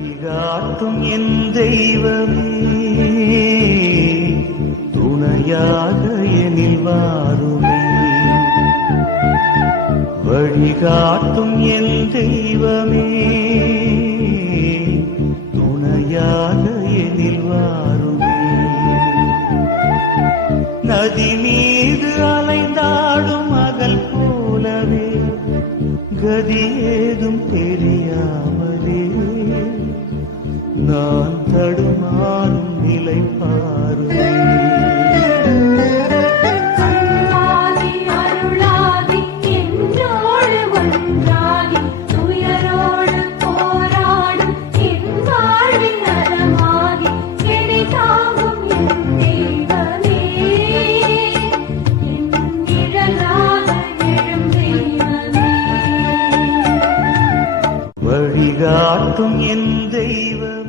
வழிகாட்டும் என் தெய்வமே, துணையாக எனில் வாருமே. வழிகாட்டும் என் தெய்வமே, துணையாக எனில் வாருமே. நதி மீது அலைந்தாடும் மகள் போலவே கதி ஏதும் தெரியாமலே நான் தடுமாறும் நிலை பாருமே. வழிகாட்டும் என் தெய்வம்